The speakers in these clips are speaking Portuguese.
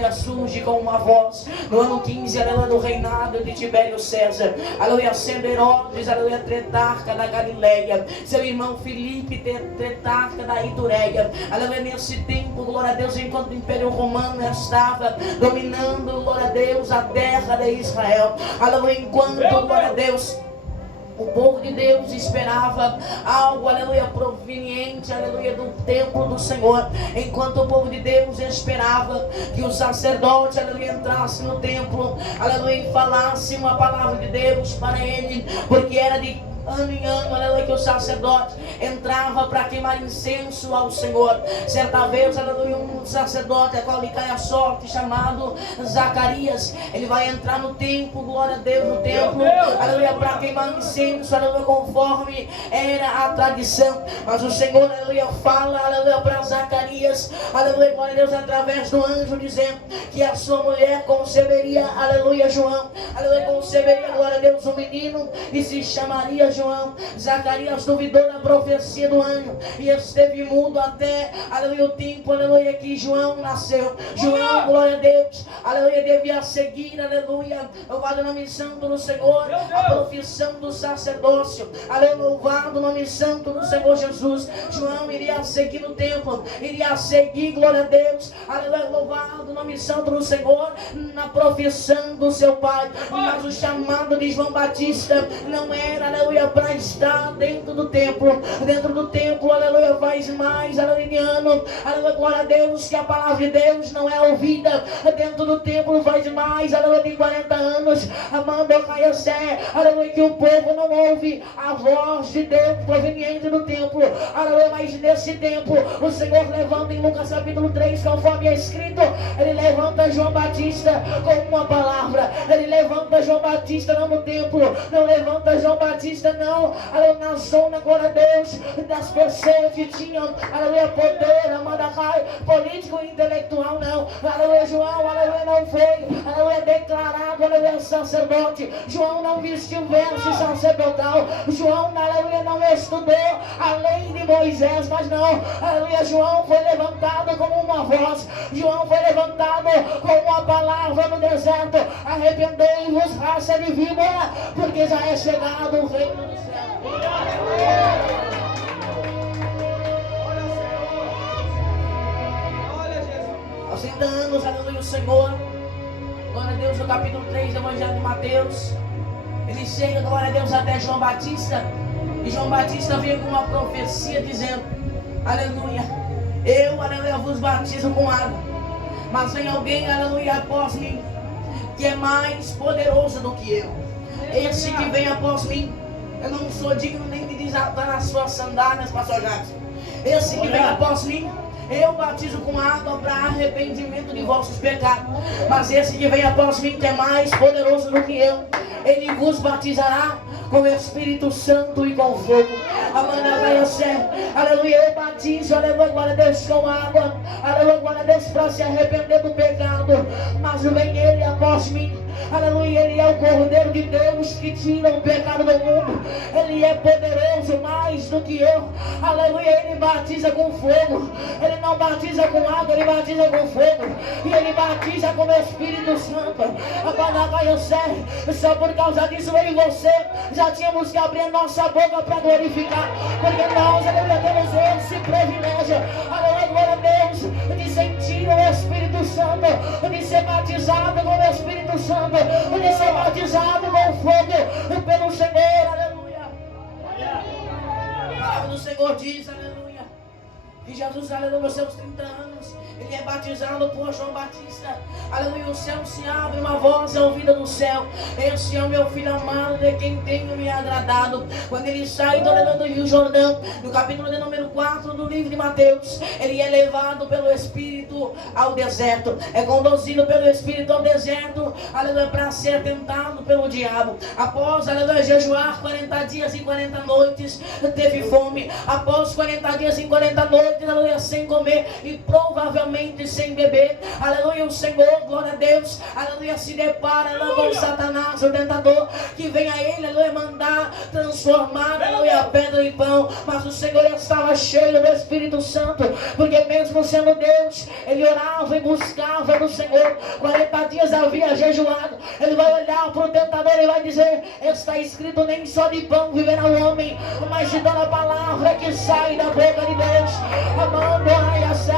aleluia, surge com uma voz. No ano 15, aleluia, do reinado de Tibério César, aleluia, sendo Herodes, aleluia, tetrarca da Galileia, seu irmão Filipe, tetrarca da Itureia, aleluia, nesse tempo, glória a Deus, enquanto o Império Romano estava dominando, glória a Deus, a terra de Israel, aleluia, enquanto, glória a Deus, o povo de Deus esperava algo, aleluia, proveniente, aleluia, do templo do Senhor. Enquanto o povo de Deus esperava que o sacerdote, aleluia, entrasse no templo, aleluia, e falasse uma palavra de Deus para ele, porque era de ano em ano, aleluia, que o sacerdote entrava para queimar incenso ao Senhor. Certa vez, aleluia, um sacerdote, a qual lhe cai a sorte, chamado Zacarias, ele vai entrar no templo, glória a Deus, no templo, aleluia, para queimar incenso, aleluia, conforme era a tradição. Mas o Senhor, aleluia, fala, aleluia, para Zacarias, aleluia, glória a Deus, através do anjo, dizendo que a sua mulher conceberia, aleluia, João, aleluia, conceberia, glória a Deus, um menino, e se chamaria João. Zacarias duvidou da profecia do anjo e esteve mudo até, aleluia, o tempo, aleluia, que João nasceu. João, glória a Deus, aleluia, devia seguir, aleluia, louvado o nome santo do Senhor, a profissão do sacerdócio, aleluia, louvado o nome santo do Senhor Jesus. João iria seguir no templo, iria seguir, glória a Deus, aleluia, louvado o nome santo do Senhor, na profissão do seu pai. Mas o chamado de João Batista não era, aleluia, para estar dentro do templo. Dentro do templo, aleluia, faz mais, aleluia, de ano, aleluia, glória a Deus, que a palavra de Deus não é ouvida. Dentro do templo faz mais, aleluia, de 40 anos, amando a Caiacé, aleluia, que o povo não ouve a voz de Deus proveniente do templo, aleluia. Mas nesse tempo, o Senhor levanta em Lucas capítulo 3, conforme é escrito, ele levanta João Batista com uma palavra. Ele levanta João Batista não no templo, não levanta João Batista não, aleluia, na zona, glória a Deus, das pessoas que tinham, aleluia, poder, amandacai, político e intelectual, não, aleluia. João, aleluia, não foi, aleluia, declarado, aleluia, sacerdote. João não vestiu verso sacerdotal. João, aleluia, não estudou a lei de Moisés, mas não, aleluia, João foi levantado como uma voz. João foi levantado com uma palavra no deserto: arrependei-vos, raça de víbora, porque já é chegado o reino do céu. Aos 30 anos, aleluia, o Senhor, glória a Deus, no capítulo 3 do Evangelho de Mateus, ele chega, glória a Deus, até João Batista, e João Batista veio com uma profecia dizendo: aleluia, eu, aleluia, vos batizo com água, mas vem alguém, aleluia, após mim, que é mais poderoso do que eu. Esse que vem após mim, eu não sou digno nem de desatar as suas sandálias, pastor Jackson. Esse que vem após mim, eu batizo com água para arrependimento de vossos pecados. Mas esse que vem após mim, que é mais poderoso do que eu, ele vos batizará com o Espírito Santo e com fogo. Aleluia, eu batizo, aleluia, glória a Deus, com água, aleluia, glória a Deus, para se arrepender do pecado. Mas vem ele após mim, aleluia, ele é o Cordeiro de Deus que tira o pecado do mundo. Ele é poderoso mais do que eu, aleluia. Ele batiza com fogo, ele não batiza com água, ele batiza com fogo, e ele batiza com o Espírito Santo. Só por causa disso eu e você já tínhamos que abrir a nossa boca para glorificar, porque nós, aleluia, temos esse privilégio, aleluia, glória a Deus, de sentir o Espírito Santo, de ser batizado com o Espírito Santo, de ser batizado com fogo pelo Senhor, aleluia. A palavra do Senhor diz, aleluia, que Jesus, aleluia, nos seus 30 anos, ele é batizado por João Batista. Aleluia, o céu se abre, uma voz é ouvida do céu: esse é o meu filho amado, de quem tenho me agradado. Quando ele sai do Rio Jordão, no capítulo de número 4 do livro de Mateus, ele é levado pelo Espírito ao deserto, é conduzido pelo Espírito ao deserto, aleluia, para ser tentado pelo diabo. Após, aleluia, jejuar 40 dias e 40 noites, teve fome. Após 40 dias e 40 noites, dias, aleluia, sem comer e provavelmente sem beber. Aleluia, o Senhor, glória a Deus, aleluia, se depara, aleluia, Satanás, o tentador, que vem a ele, aleluia, mandar transformar, aleluia, a pedra em pão. Mas o Senhor estava cheio do Espírito Santo, porque mesmo sendo Deus, ele orava e buscava do Senhor. 40 dias havia jejuado. Ele vai olhar para o tentador e vai dizer: está escrito, nem só de pão viverá o homem, mas de toda palavra que sai da boca de Deus. Amando a fé,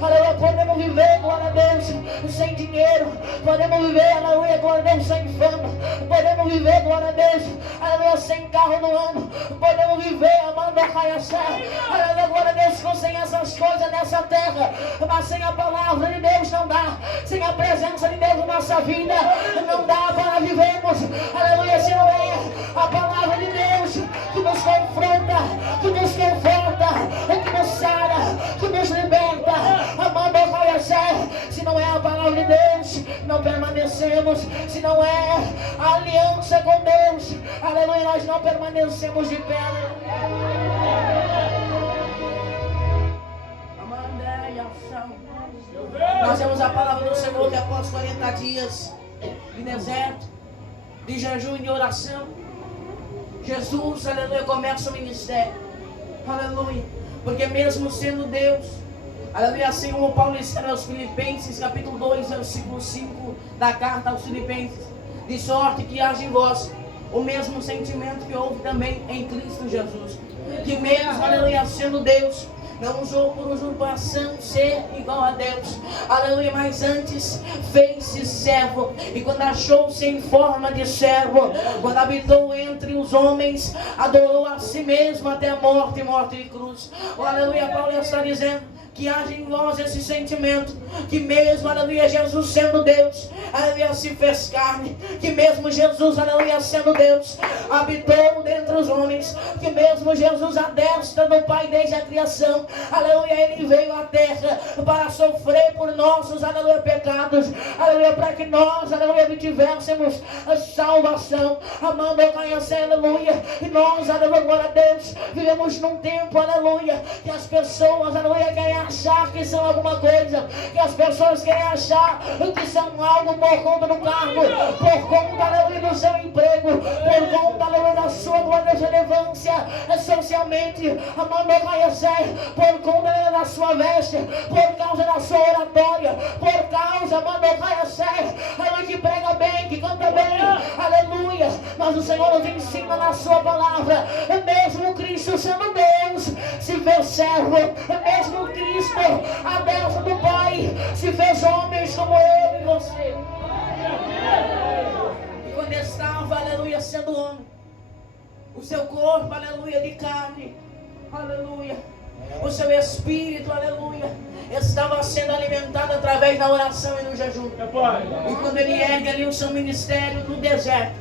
aleluia, podemos viver, glória a Deus, sem dinheiro, podemos viver, aleluia, glória a Deus, sem fama, podemos viver, glória a Deus, aleluia, sem carro no ano, podemos viver, amando a fé, aleluia, glória a Deus, sem essas coisas nessa terra, mas sem a palavra de Deus não dá, sem a presença de Deus na nossa vida, não dá para vivermos, aleluia, se não é a palavra de Deus que nos confronta, que nos conforta, que nos sara, que nos liberta, amando a se não é a palavra de Deus, não permanecemos, se não é a aliança com Deus, aleluia, nós não permanecemos de pé. Nós temos a palavra do Senhor que após 40 dias de deserto, de jejum e de oração, Jesus, aleluia, começa o ministério, aleluia, porque mesmo sendo Deus, aleluia, assim como Paulo escreve aos Filipenses, capítulo 2, versículo 5 da carta aos Filipenses, de sorte que haja em vós o mesmo sentimento que houve também em Cristo Jesus, que mesmo, aleluia, sendo Deus, não usou por usurpação ser igual a Deus, aleluia, mas antes fez-se servo, e quando achou-se em forma de servo, quando habitou entre os homens, adorou a si mesmo até a morte de cruz. Aleluia, Paulo está dizendo que haja em nós esse sentimento, que mesmo, aleluia, Jesus sendo Deus, aleluia, se fez carne, que mesmo Jesus, aleluia, sendo Deus, habitou dentre os homens, que mesmo Jesus à destra do Pai desde a criação, aleluia, ele veio à terra para sofrer por nossos, aleluia, pecados, aleluia, para que nós, aleluia, tivéssemos a salvação, amando a conhecer, aleluia, e nós, aleluia, glória a Deus, vivemos num tempo, aleluia, que as pessoas, aleluia, querem achar que são alguma coisa, que as pessoas querem achar que são algo por conta do cargo, por conta, aleluia, do seu emprego, por conta, aleluia, da sua glória, relevância socialmente, amando a conhecer, por conta, aleluia, da sua veste, por causa da sua oratória, por causa, amando a conhecer, aleluia, que prega bem, que canta bem, aleluia, mas o Senhor nos ensina na sua palavra, mesmo Cristo sendo Deus, se fez servo, mesmo Cristo, a destra do Pai, se fez homens como eu e você. E quando estava, aleluia, sendo homem, o seu corpo, aleluia, de carne, aleluia, o seu espírito, aleluia, estava sendo alimentado através da oração e do jejum. E quando ele ergue ali o seu ministério no deserto,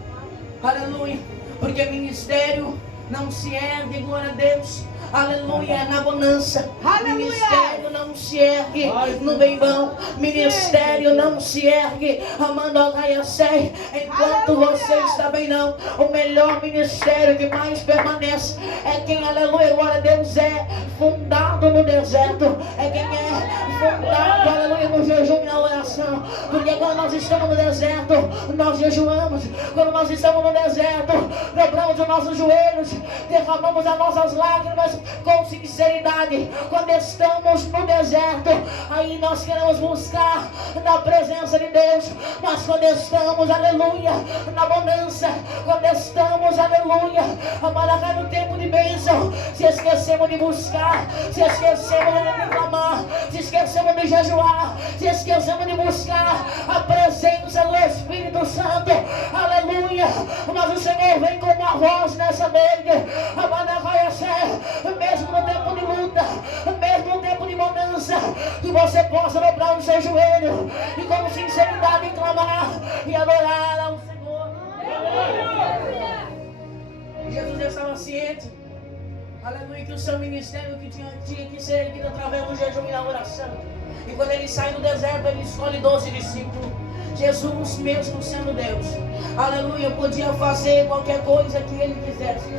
aleluia, porque ministério não se ergue, glória a Deus, aleluia, na bonança. Aleluia. Ministério não se ergue no bem bom. Ministério não se ergue amando a conhecer enquanto você está bem, não. O melhor ministério que mais permanece é quem, aleluia, glória a Deus, é fundado no deserto, é quem é fundado, aleluia, no jejum e na oração. Porque quando nós estamos no deserto, nós jejuamos. Quando nós estamos no deserto, dobramos os nossos joelhos, derramamos as nossas lágrimas com sinceridade. Quando estamos no deserto, aí nós queremos buscar na presença de Deus. Mas quando estamos, aleluia, na bonança, quando estamos, aleluia, amada, no tempo de bênção, se esquecemos de buscar, se esquecemos de clamar, se esquecemos de jejuar, se esquecemos de buscar a presença do Espírito Santo, aleluia. Mas o Senhor vem com uma voz nessa noite, amada, vai ser, mesmo no tempo de luta, mesmo no tempo de bonança, que você possa dobrar o seu joelho e com sinceridade clamar e adorar ao Senhor. Jesus estava ciente, aleluia, que o seu ministério que tinha que ser erguido através do jejum e da oração. E quando ele sai do deserto, ele escolhe 12 discípulos. Jesus, mesmo sendo Deus, aleluia, podia fazer qualquer coisa que Ele quisesse.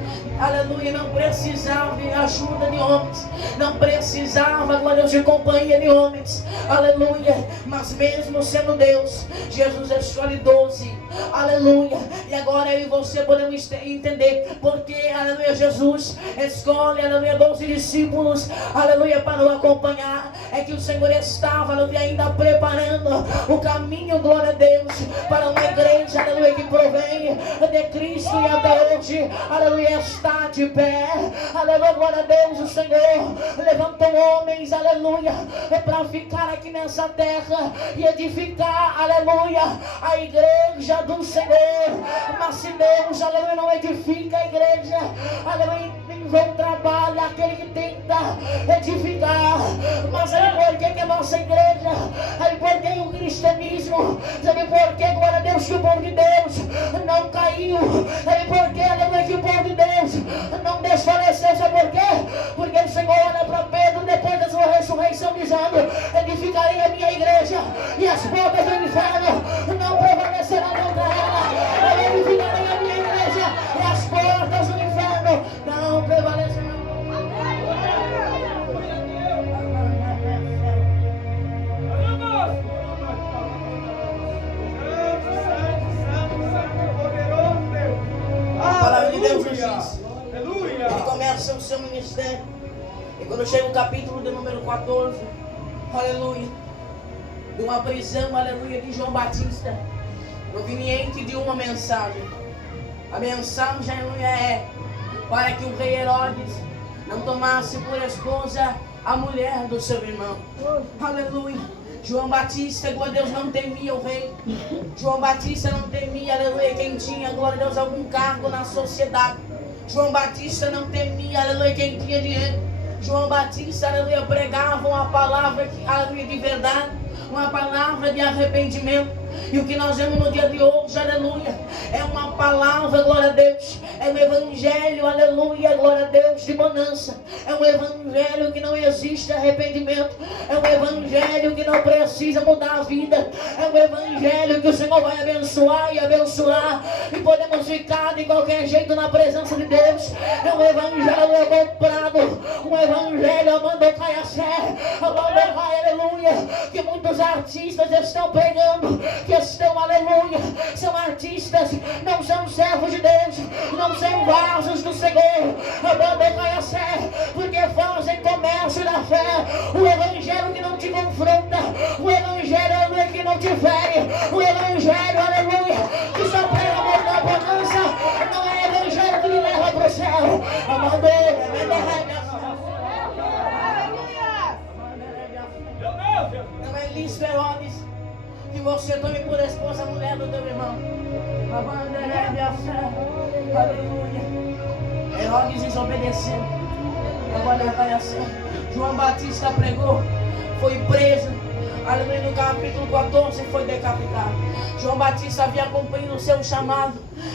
Aleluia, não precisava de ajuda de homens, não precisava, glória a Deus, de companhia de homens. Aleluia, mas mesmo sendo Deus, Jesus escolhe 12. Aleluia, e agora eu e você podemos entender porque, aleluia, Jesus escolhe, aleluia, 12 discípulos, aleluia, para o acompanhar. É que o Senhor estava, aleluia, ainda preparando o caminho, glória a Deus, para uma igreja, aleluia, que provém de Cristo e até hoje, aleluia, está de pé. Aleluia, glória a Deus. O Senhor levantou homens, aleluia, para ficar aqui nessa terra e edificar, aleluia, a igreja do Senhor. Mas se Deus, aleluia, não edifica a igreja, aleluia, em vão trabalha aquele que tenta edificar. Mas sabe por que a nossa igreja, sabe por que o cristianismo, sabe por que, glória a Deus, que o povo de Deus não caiu, sabe por que, aleluia, que o povo de Deus não desfaleceu, sabe por quê? Porque o Senhor olha para Pedro depois da sua ressurreição dizendo: edificarei a minha igreja e as portas do inferno não prevalecerão contra ela. Eu edificarei a minha igreja e as portas do inferno não prevalecerão. A palavra de Deus nos diz, ele começa o seu ministério, e quando chega o capítulo de número 14, aleluia, de uma prisão, aleluia, de João Batista, proveniente de uma mensagem. A mensagem, aleluia, é para que o rei Herodes não tomasse por esposa a mulher do seu irmão. Aleluia. João Batista, glória a Deus, não temia o rei. João Batista não temia, aleluia, quem tinha, glória a Deus, algum cargo na sociedade. João Batista não temia, aleluia, quem tinha dinheiro. João Batista, aleluia, pregava uma palavra, aleluia, de verdade, uma palavra de arrependimento. E o que nós vemos no dia de hoje, aleluia, é uma palavra, glória a Deus, é um evangelho, aleluia, glória a Deus, de bonança. É um evangelho que não existe arrependimento, é um evangelho que não precisa mudar a vida, é um evangelho que o Senhor vai abençoar e abençoar, e podemos ficar de qualquer jeito na presença de Deus. É um evangelho comprado, um evangelho amandocaiassé, aleluia, que muitos artistas estão pregando, que estão, aleluia, são artistas, não são servos de Deus, não são vasos do Senhor, porque fazem comércio da fé. O evangelho que não te confronta, o evangelho, aleluia, que não te fere, o evangelho, aleluia, que só prega amor na bonança, não é evangelho que lhe leva para o céu. Não é lícito, Herodes, que você tome por esposa a mulher do teu irmão. Aleluia. Herodes desobedeceu. João Batista pregou, foi preso. Aleluia, no capítulo 14 foi decapitado. João Batista havia cumprido o seu chamado,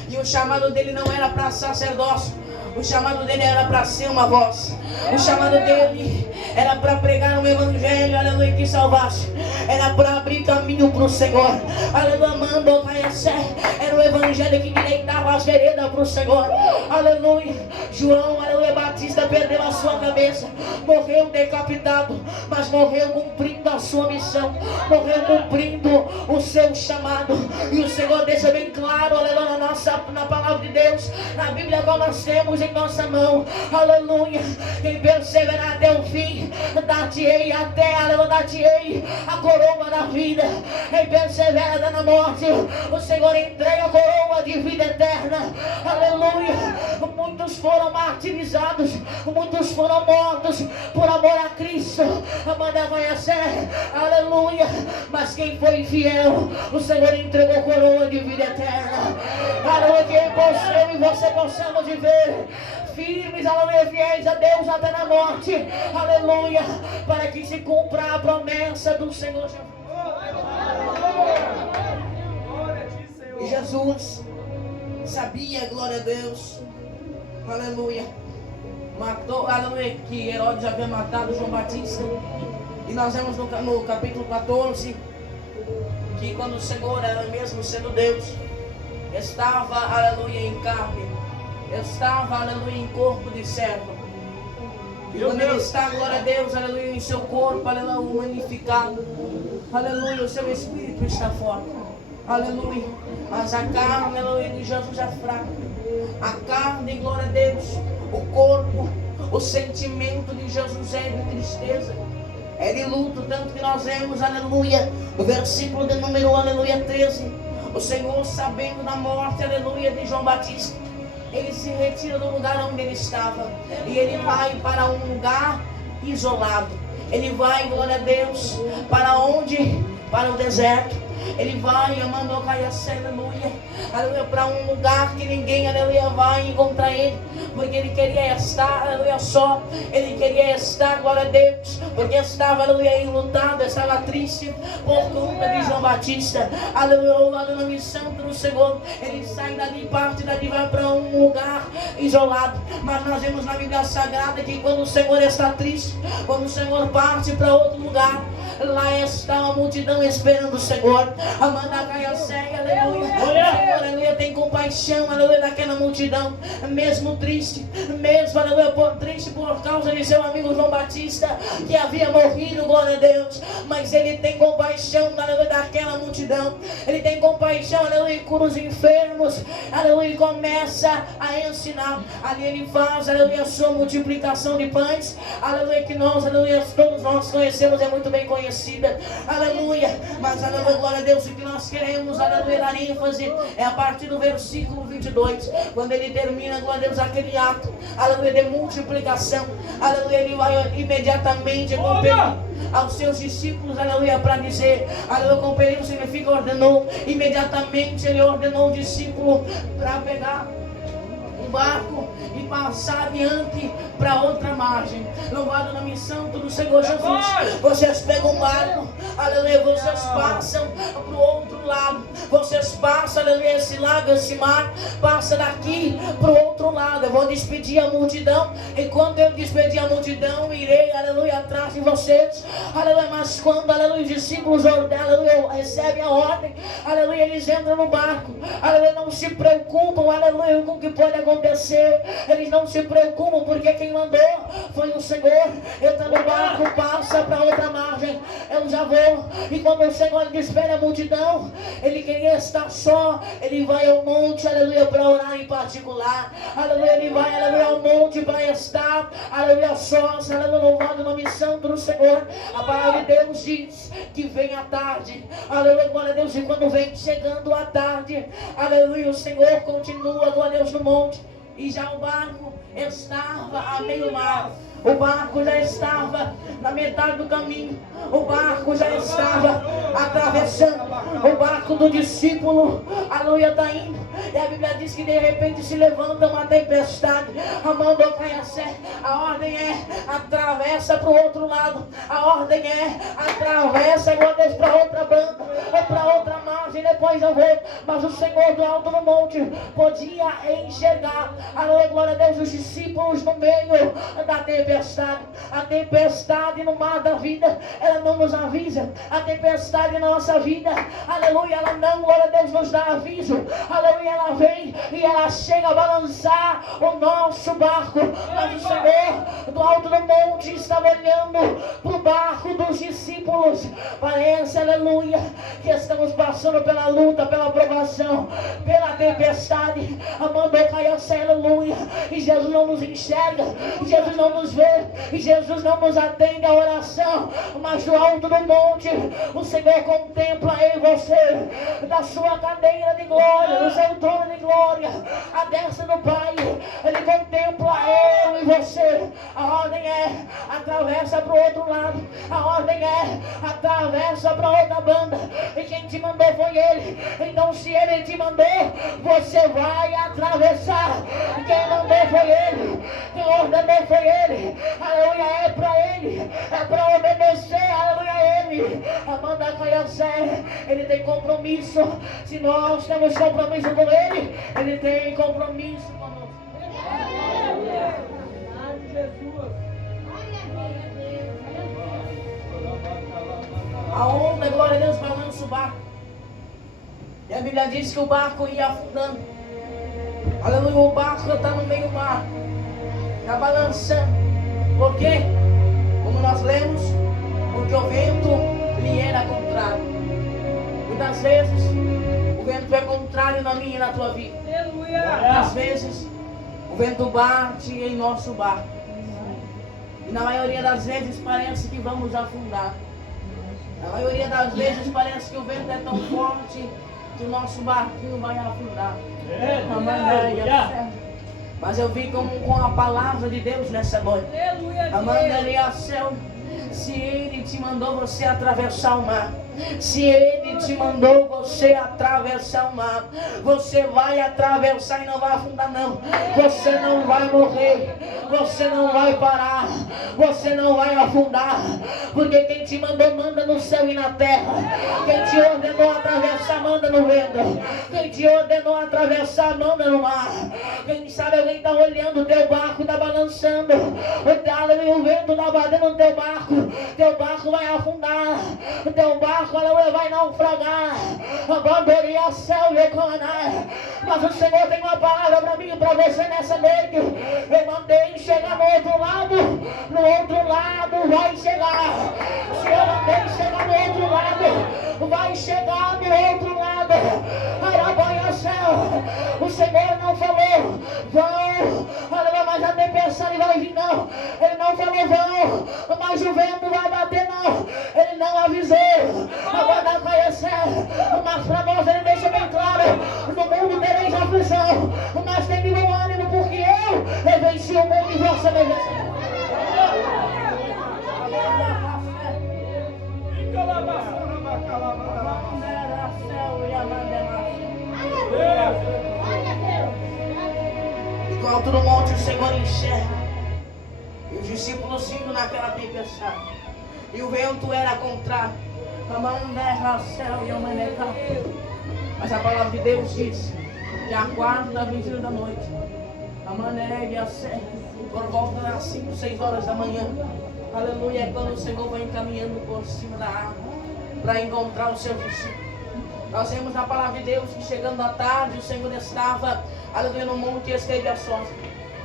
e o chamado dele não era para sacerdócio, o chamado dele era para ser uma voz. O chamado dele era para pregar um evangelho, aleluia, que salvasse. Era para abrir caminho para o Senhor. Aleluia, mando caiassé. Era o evangelho que direitava as veredas para o Senhor. Aleluia. João, aleluia, Batista perdeu a sua cabeça, morreu decapitado, mas morreu cumprindo a sua missão, morreu cumprindo o seu chamado. E o Senhor deixa bem claro, aleluia, na palavra de Deus, na Bíblia qual nós temos em nossa mão. Aleluia. Quem perseverar até o fim, dar-te-ei a coroa da vida. Quem persevera na morte, o Senhor entrega a coroa de vida eterna. Aleluia. Muitos foram martirizados, muitos foram mortos por amor a Cristo. Aleluia. Mas quem foi fiel, o Senhor entregou a coroa de vida eterna. Aleluia. Que eu e você possamos viver firmes, aleluia, fiéis a Deus até na morte. Aleluia. Para que se cumpra a promessa do Senhor. E Jesus sabia, glória a Deus, aleluia, matou, aleluia, que Herodes havia matado João Batista. E nós vemos no capítulo 14, que quando o Senhor era mesmo sendo Deus, estava, aleluia, em carne, estava, aleluia, em corpo de servo. E quando Ele está, glória a Deus, aleluia, em seu corpo, aleluia, magnificado, aleluia, o seu espírito está fora, aleluia, mas a carne, aleluia, de Jesus é fraca. A carne, glória a Deus, o corpo, o sentimento de Jesus é de tristeza, é de luto, tanto que nós vemos, aleluia, o versículo de número, aleluia, 13, o Senhor, sabendo da morte, aleluia, de João Batista, Ele se retira do lugar onde ele estava, e ele vai para um lugar isolado. Ele vai, glória a Deus, para onde? Para o deserto. Ele vai, amando, aleluia, aleluia, para um lugar que ninguém, aleluia, vai encontrar ele, porque ele queria estar, aleluia, só. Ele queria estar, glória a Deus, porque estava, aleluia, enlutado, estava triste por conta de João Batista, aleluia, louvado na missão do Senhor. Ele sai dali, parte dali, vai para um lugar isolado. Mas nós vemos na Bíblia Sagrada que quando o Senhor está triste, quando o Senhor parte para outro lugar, lá está uma multidão esperando o Senhor. Amanda caia cega, aleluia. O Senhor, aleluia, tem compaixão, aleluia, daquela multidão, mesmo triste, mesmo, aleluia, triste por causa de seu amigo João Batista, que havia morrido, glória a Deus. Mas Ele tem compaixão, aleluia, daquela multidão. Ele tem compaixão, aleluia, cura os enfermos, aleluia, e começa a ensinar. Ali Ele faz, aleluia, a sua multiplicação de pães, aleluia, que nós, aleluia, todos nós conhecemos, é muito bem conhecida, aleluia. Mas, aleluia, glória a Deus, o que nós queremos, aleluia, dar ênfase é a partir do versículo 22, quando ele termina, glória a Deus, aquele ato, aleluia, de multiplicação, aleluia, ele vai imediatamente compelir aos seus discípulos, aleluia, para dizer, aleluia, compeliu significa ordenou, imediatamente ele ordenou o discípulo para pegar um barco e passar adiante para outra margem. Louvado na missão do Senhor Jesus. Vocês pegam um barco, aleluia, vocês passam para o outro lado, vocês passam, aleluia, esse lago, esse mar, passa daqui para o outro lado. Eu vou despedir a multidão, e quando eu despedir a multidão, irei, aleluia, atrás de vocês, aleluia. Mas quando, aleluia, os discípulos, aleluia, recebem a ordem, aleluia, eles entram no barco, aleluia, não se preocupam, aleluia, com o que pode acontecer. Eles não se preocupam, porque quem mandou foi o Senhor. Entra no barco, passa para outra margem, eu já vou. E quando o Senhor despede a multidão, Ele queria estar só. Ele vai ao monte, aleluia, para orar em particular, aleluia. Ele vai, aleluia, ao monte para estar, aleluia, sós, aleluia, louvado na missão do Senhor. A palavra de Deus diz que vem à tarde, aleluia, glória a Deus. E quando vem chegando à tarde, aleluia, o Senhor continua, glória a Deus, no monte. E já o barco estava a meio mar. O barco já estava na metade do caminho. O barco já estava atravessando. O barco do discípulo, aleluia, está indo. E a Bíblia diz que de repente se levanta uma tempestade. Amando Caiacé, a ordem é atravessa para o outro lado. A ordem é atravessa, glória para outra banda, ou para outra margem, depois eu vou. Mas o Senhor do alto no monte podia enxergar, aleluia, glória a Deus, os discípulos no meio da tempestade. A tempestade no mar da vida, ela não nos avisa. A tempestade na nossa vida, aleluia, ela não, glória a Deus, nos dá aviso. Aleluia, ela vem e ela chega a balançar o nosso barco. Mas o Senhor do alto do monte estava olhando para o barco dos discípulos. Parece, aleluia, que estamos passando pela luta, pela provação, pela tempestade. Amando Caiacé, aleluia. E Jesus não nos enxerga, Jesus não nos vê, e Jesus não nos atende a oração. Mas do alto do monte, o Senhor contempla eu e você, da sua cadeira de glória, do seu trono de glória, a destra do Pai. Ele contempla eu e você. A ordem é atravessa para o outro lado. A ordem é atravessa para outra banda. E quem te mandou foi Ele. Então se Ele te mandou, você vai atravessar. Quem mandou foi Ele, quem ordenou foi Ele. Aleluia, é para Ele, é para obedecer, aleluia, a Ele. Amanda Caiacé, Ele tem compromisso. Se nós temos compromisso com Ele, Ele tem compromisso conosco. A onda, glória a Deus, balança o barco. E a Bíblia diz que o barco ia afundando. Aleluia, o barco está no meio do mar. Está balançando. Por quê? Como nós lemos, porque o vento lhe era contrário. Muitas vezes o vento é contrário na minha e na tua vida. Muitas vezes o vento bate em nosso barco. E na maioria das vezes parece que vamos afundar. Na maioria das vezes parece que o vento é tão forte que o nosso barquinho vai afundar. Mas eu vim com a palavra de Deus nessa noite. Se Ele te mandou você atravessar o mar, se Ele te mandou você atravessar o mar, você vai atravessar e não vai afundar não. Você não vai morrer, você não vai parar, você não vai afundar, porque quem te mandou manda no céu e na terra. Quem te ordenou atravessar manda no vento. Quem te ordenou atravessar manda no mar. Quem sabe alguém está olhando o teu barco, está balançando, o vento está batendo no teu barco vai afundar, o teu barco vai naufragar. Abandoria céu e economia. Mas o Senhor tem uma palavra para mim e para você nessa noite. Eu mandei chegar no outro lado vai chegar. Se eu mandei chegar no outro lado, vai chegar no outro lado. Arabanha céu. O Senhor não falou vão, mas a tempestade vai vir não. Ele não falou vão, mas o vento vai bater não. Ele não avisou. Agora vai céu. Mas para nós ele deixa bem claro: no mundo tereis aflição, mas tem de bom ânimo, porque eu venci o mundo e você me venceu. Do alto do monte o Senhor enxerga, e os discípulos indo naquela tempestade, e o vento era contrário. Mas a palavra de Deus diz que a quarta vigília da noite, por volta das 5, 6 horas da manhã, aleluia, é quando o Senhor vai encaminhando por cima da água para encontrar os seus discípulos. Nós vemos a palavra de Deus que chegando à tarde o Senhor estava, aleluia, no monte e esteve a sós.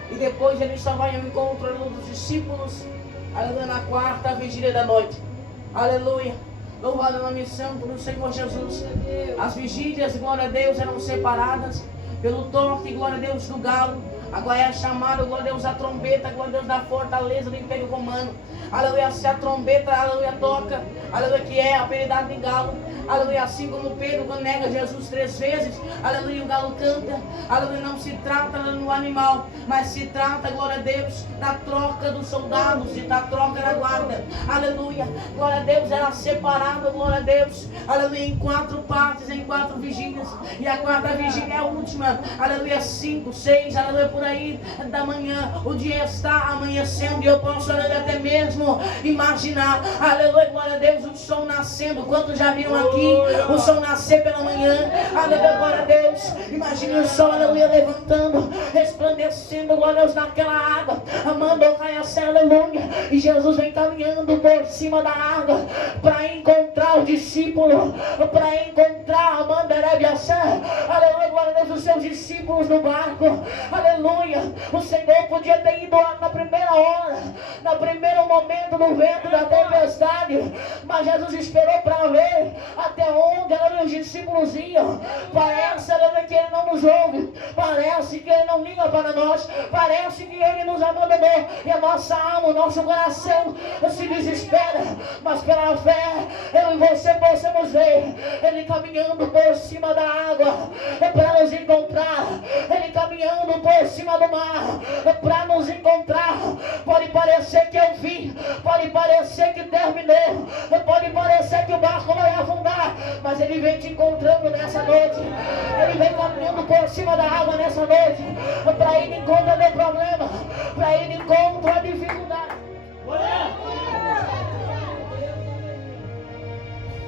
E depois ele só vai ao encontro dos discípulos, aleluia, na quarta vigília da noite. Aleluia. Louvado o nome santo do Senhor Jesus. As vigílias, glória a Deus, eram separadas pelo toque, glória a Deus, do galo. Agora é chamado, glória a Deus, a trombeta, glória a Deus, da fortaleza do Império Romano. Aleluia, se a trombeta, aleluia, toca, aleluia, que é apelidado de galo. Aleluia, assim como Pedro, quando nega Jesus 3 vezes, aleluia, o galo canta. Aleluia, não se trata no animal, mas se trata, glória a Deus, da troca dos soldados e da troca da guarda. Aleluia, glória a Deus, era separado, glória a Deus, aleluia, em 4 partes, em 4 vigílias. E a quarta vigília é a última, aleluia, 5, 6, aleluia, por aí da manhã. O dia está amanhecendo e eu posso, aleluia, até mesmo imaginar, aleluia, glória a Deus, o sol nascendo. Quantos já viram aqui o sol nascer pela manhã? Aleluia, glória a Deus. Imagine o sol, aleluia, levantando, resplandecendo, glória a Deus, naquela água. Amando, cai a céu, aleluia. E Jesus vem caminhando por cima da água para encontrar o discípulo, para encontrar a mandarébia céu. Aleluia, glória a Deus, os seus discípulos no barco. Aleluia. O Senhor podia ter ido lá na primeira hora, no primeiro momento do vento da tempestade, mas Jesus esperou para ver até onde, aleluia, os discípulos iam. Parece, aleluia, que Ele não nos ouve, parece que Ele não liga para nós, parece que Ele nos abandonou, e a nossa alma, o nosso coração se desespera, mas pela fé, eu e você possamos ver Ele caminhando por cima da água, para nos encontrar, Ele caminhando por cima do mar, para nos encontrar. Pode parecer que é o fim, pode parecer que terminou, pode parecer que o barco vai afundar, mas Ele vem te encontrando nessa noite. Ele vem caminhando por cima da água nessa noite, para ir de encontro ao teu problema, para ir de encontro à dificuldade.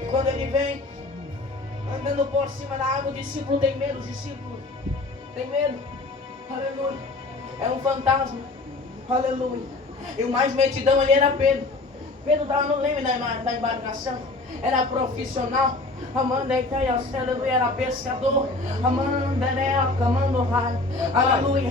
E quando Ele vem andando por cima da água, o discípulo tem medo, os discípulos tem medo. Aleluia. É um fantasma. Aleluia. E o mais metidão ali era Pedro. Pedro estava no leme da embarcação. Era profissional. Amanda caia, aleluia, era pescador. Amanda era camando raio. Aleluia.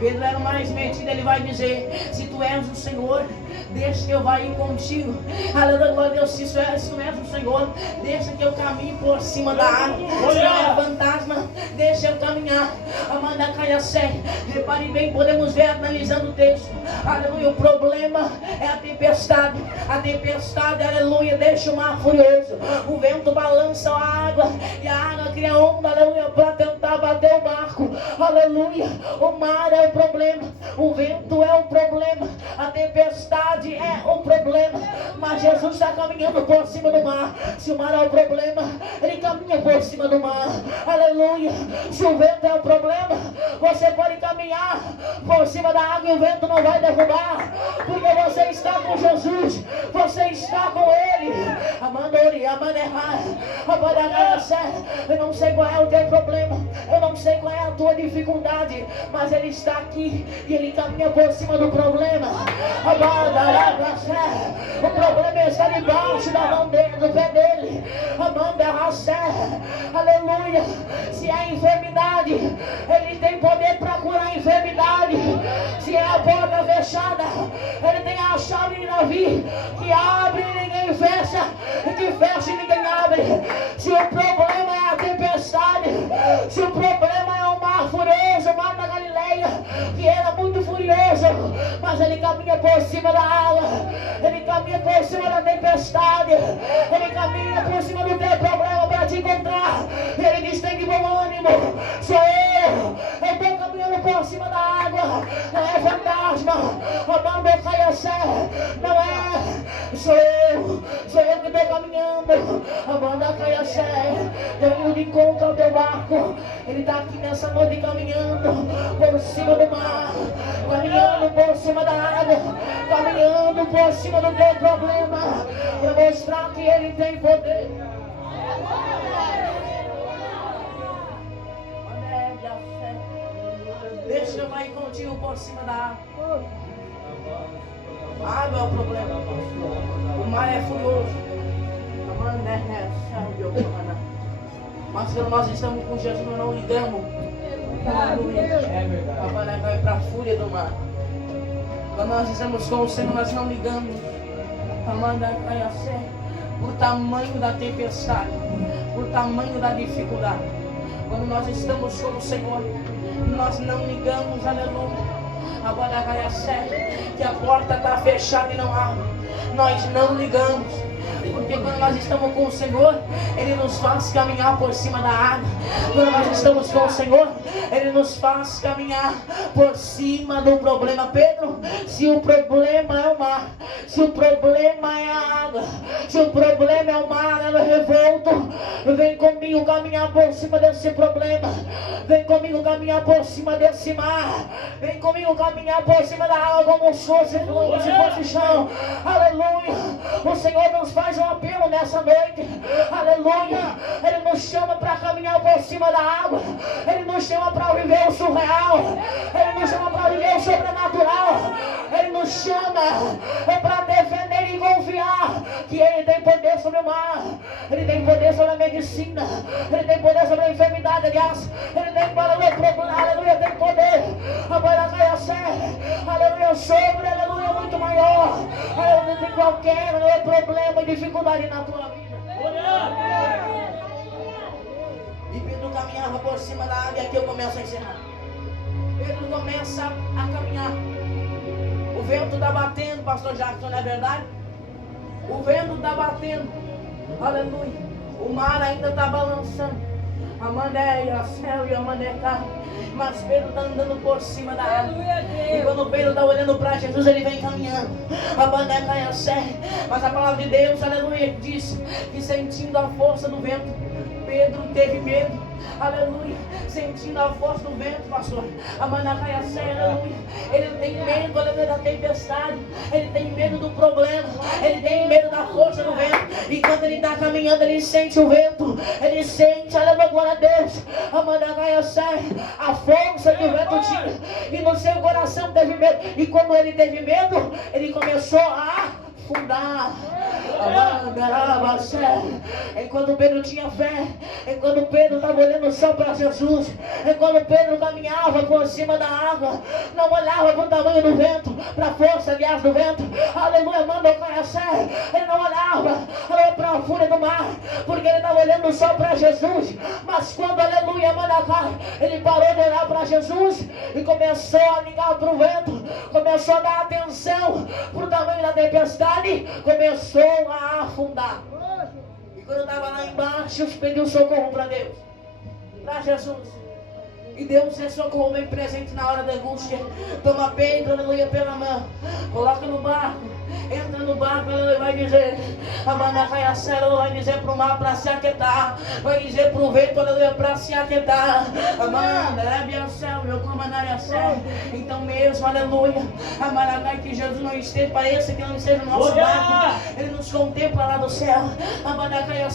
Pedro era mais metido, ele vai dizer: se tu és o Senhor, deixa que eu vá ir contigo. Aleluia, glória a Deus. Se tu és o Senhor, deixa que eu caminhe por cima da água. Se não é fantasma, deixa eu caminhar. Amanda caia, repare bem, podemos ver analisando o texto. Aleluia, o problema é a tempestade. A tempestade, aleluia, deixa o mar furioso. O vento balança a água e a água cria onda, aleluia, para tentar bater o barco. Aleluia, o mar é o problema, o vento é o problema, a tempestade é o problema, mas Jesus está caminhando por cima do mar. Se o mar é o problema, ele caminha por cima do mar. Aleluia. Se o vento é o problema, você pode caminhar por cima da água e o vento não vai derrubar, porque você está com Jesus, você está com Ele. Amandori, amanerra, eu não sei qual é o teu problema, eu não sei qual é a tua dificuldade, mas Ele está aqui e Ele caminha por cima do problema. O problema está debaixo da mão dele, do pé dele. Aleluia. Se é enfermidade, Ele tem poder para curar a enfermidade. Se é a porta fechada, Ele tem a chave de Davi, que abre e ninguém fecha, e que fecha e ninguém abre. Se o problema é a tempestade, se o problema é o mar furioso, o mar da Galileia, que era muito furioso, mas ele caminha por cima da água, ele caminha por cima da tempestade, ele caminha por cima do teu problema para te encontrar. Ele diz: tem de bom ânimo, sou eu estou caminhando por cima da água, não é fantasma, não é, sou eu que estou caminhando. Amanda caia, estou indo de encontro ao teu barco. Ele está aqui nessa noite caminhando por cima do mar, caminhando por cima da água, caminhando por cima do teu problema, para mostrar que Ele tem poder. Deixa eu ir contigo por cima da água. A água é o problema, o mar é furioso. Mas quando nós estamos com Jesus, nós não ligamos. Aleluia. Vai para a fúria do mar. Quando nós estamos com o Senhor, nós não ligamos. Por tamanho da tempestade, por tamanho da dificuldade. Quando nós estamos com o Senhor, nós não ligamos. Aleluia. Agora que a porta está fechada e não abre, nós não ligamos. Porque quando nós estamos com o Senhor, Ele nos faz caminhar por cima da água. Quando nós estamos com o Senhor, Ele nos faz caminhar por cima do problema. Pedro, se o problema é o mar, se o problema é a água, se o problema é o mar, ela é revolto, vem comigo caminhar por cima desse problema. Vem comigo caminhar por cima desse mar. Vem comigo caminhar por cima da água como se fosse chão. Aleluia. O Senhor nos faz um apelo nessa noite. Aleluia. Ele nos chama para caminhar por cima da água. Ele nos chama para viver o surreal. Ele nos chama para viver o sobrenatural. Ele nos chama para defender e confiar que Ele tem poder sobre o mar. Ele tem poder sobre a medicina. Ele tem poder sobre a enfermidade. Aliás, Ele tem poder. Aleluia, tem poder. Aleluia, sobre, aleluia, muito maior. Aleluia, tem qualquer problema e dificuldade na tua vida. E Pedro caminhava por cima da água, e aqui eu começo a encerrar. Pedro começa a caminhar. O vento está batendo, pastor Jackson, não é verdade? O vento está batendo. Aleluia. O mar ainda está balançando. A Mandéia, céu e a Mandéia. Mas Pedro está andando por cima da água. E quando Pedro está olhando para Jesus, ele vem caminhando. A Mandéia cai a céu. Mas a palavra de Deus, aleluia, diz que sentindo a força do vento, Pedro teve medo. Aleluia. Sentindo a força do vento, pastor. A Manacaia, aleluia. Ele tem medo, aleluia, da tempestade. Ele tem medo do problema. Ele tem medo da força do vento. E quando ele está caminhando, ele sente o vento. Ele sente, aleluia, glória a Deus. A Manacaia, a força que o vento tinha. E no seu coração teve medo. E quando ele teve medo, ele começou a afundar. Enquanto Pedro tinha fé, enquanto Pedro estava olhando só para Jesus, enquanto Pedro caminhava por cima da água, não olhava para o tamanho do vento, para a força, aliás, do vento, aleluia, manda o conhecer, ele não olhava, aleluia, para a fúria do mar, porque ele estava olhando só para Jesus. Mas quando, aleluia, manda cá, ele parou de olhar para Jesus e começou a ligar para o vento, começou a dar atenção para o tamanho da tempestade, começou a afundar. E quando eu estava lá embaixo, pediu socorro para Deus, para Jesus. E Deus é socorro bem presente na hora da angústia. Toma Pedro, aleluia, pela mão, coloca no barco, entra no barco, aleluia, vai dizer, aleluia, vai dizer para o mar para se aquietar, vai dizer para o vento, aleluia, para se aquietar. Então mesmo, aleluia, amaracai, que Jesus não esteja, pareça que não esteja no nosso barco, Ele nos contempla lá do céu. Amaracai,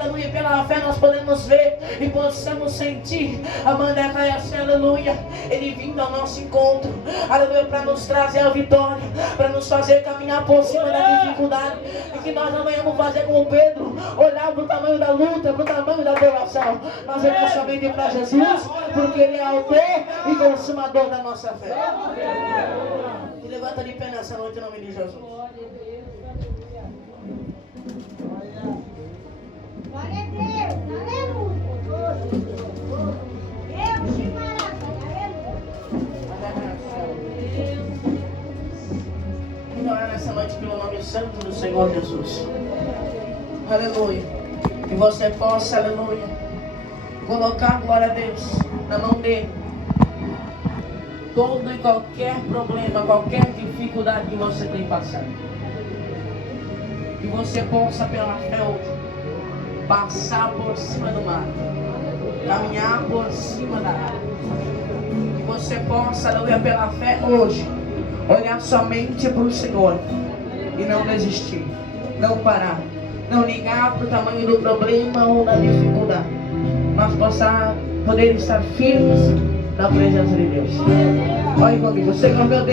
aleluia, pela fé nós podemos ver e possamos sentir, aleluia, Ele vindo ao nosso encontro, aleluia, para nos trazer a vitória, para nos fazer caminhar por cima da dificuldade, e que nós não venhamos fazer como Pedro, olhar para o tamanho da luta, para o tamanho da provação. Nós vamos somente para Jesus, porque Ele é autor e consumador da nossa fé. E levanta de pé nessa noite em nome de Jesus. Glória a Deus, aleluia. Deus te maravilha, Vamos orar nessa noite pelo nome santo do Senhor Jesus. Aleluia. Que você possa, aleluia, colocar, glória a Deus, na mão dele todo e qualquer problema, qualquer dificuldade que você tem passado. Que você possa, pela fé hoje, passar por cima do mar, caminhar por cima da água. Que você possa, aleluia, pela fé hoje, olhar somente para o Senhor e não desistir, não parar, não ligar para o tamanho do problema ou da dificuldade, mas poder estar firmes na presença de Deus. Olha comigo, Senhor meu Deus.